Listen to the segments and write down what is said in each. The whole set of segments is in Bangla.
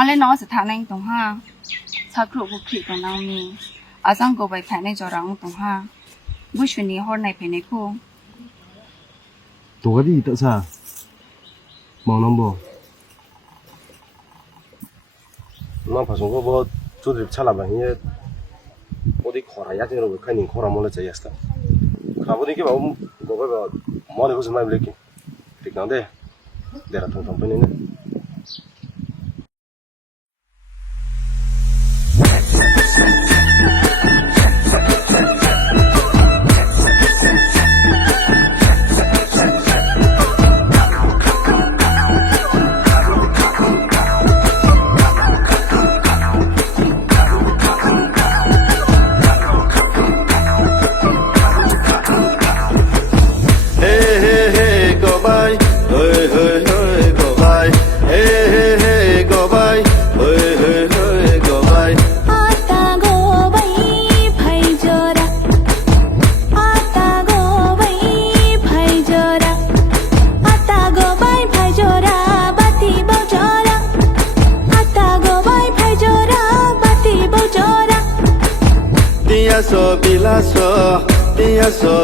Ale no se thaneng tong ha. Sakru bu khri ko nang mi. Asang ko bai phane jorang tong ha. Bu shuni hor nai phene ko. Tổ cái gì tại sao? Mong năm bò. Nó phải dùng cái bò chú được chả làm gì hết. 어디 거라 야채로 그냥 거라 몰래 제였어. 가보니 게 뭐 뭐가 뭐네 무슨 말 이렇게. 그런데 내가 통통 보내네.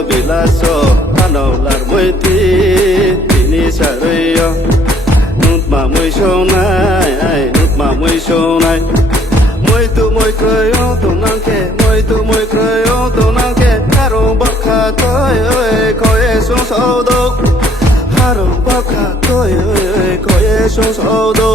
Bilaso, ano lar muiti, tini sareyo, nut ma mui shonai, mui kreyo to nangke, mui kreyo to nangke, haro bakha toy, koye sung sodo, haro bakha toy, koye sung sodo.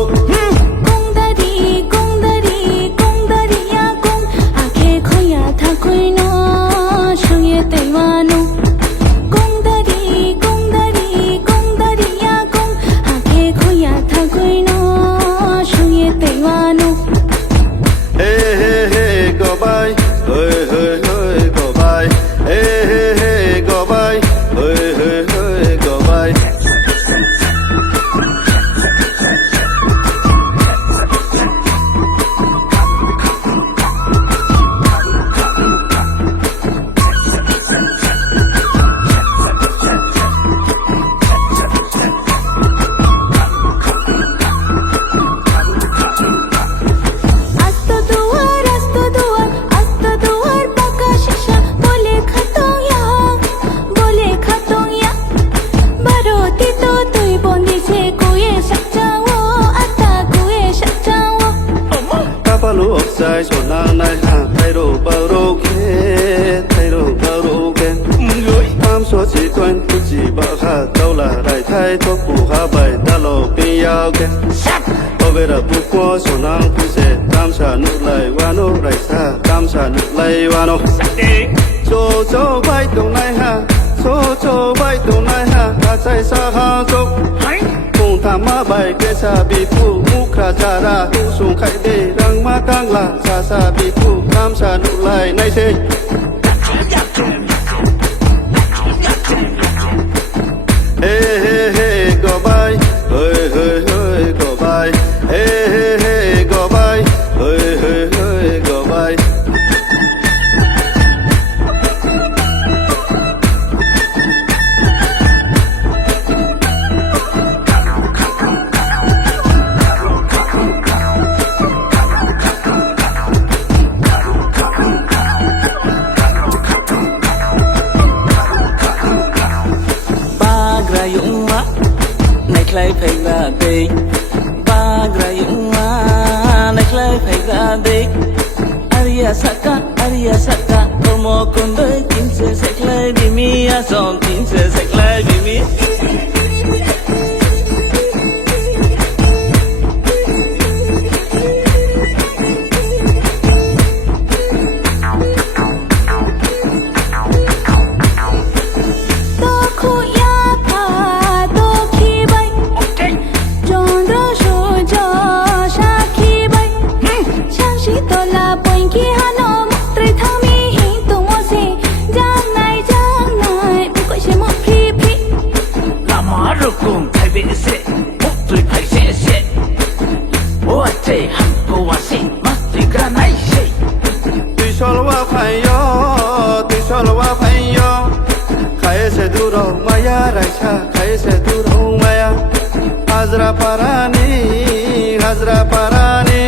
Hazra parani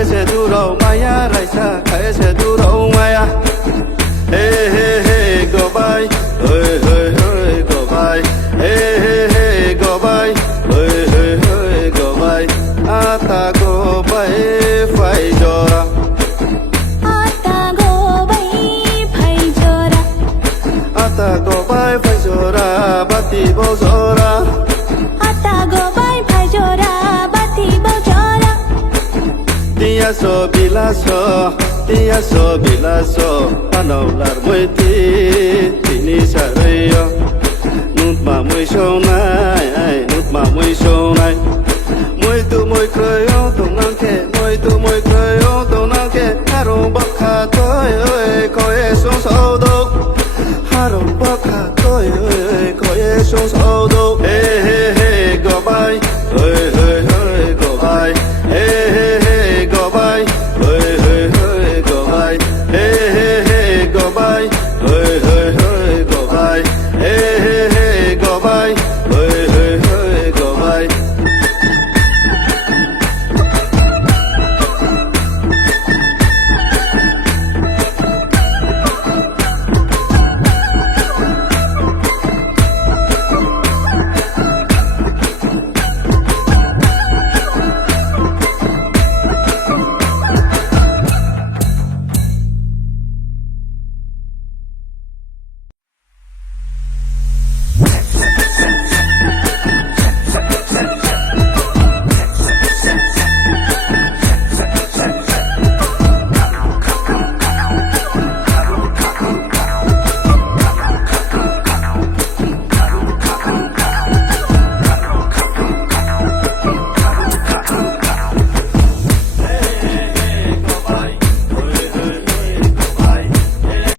খাইছে দূরও মায়া রাইসা খাইছে দূরও মায়া হে হে হে গবাই হই হই হই গবাই হে হে হে গবাই হই হই হই গবাই আতা গবাই ফাই জরা आता गोबाई फाइजरा আতা গবাই ফাই জরা বাতি বজরা आता गोबाई फाइजरा बाती बजरा Dia so bilaso panaular muiti tini sareyo nut ma mui shona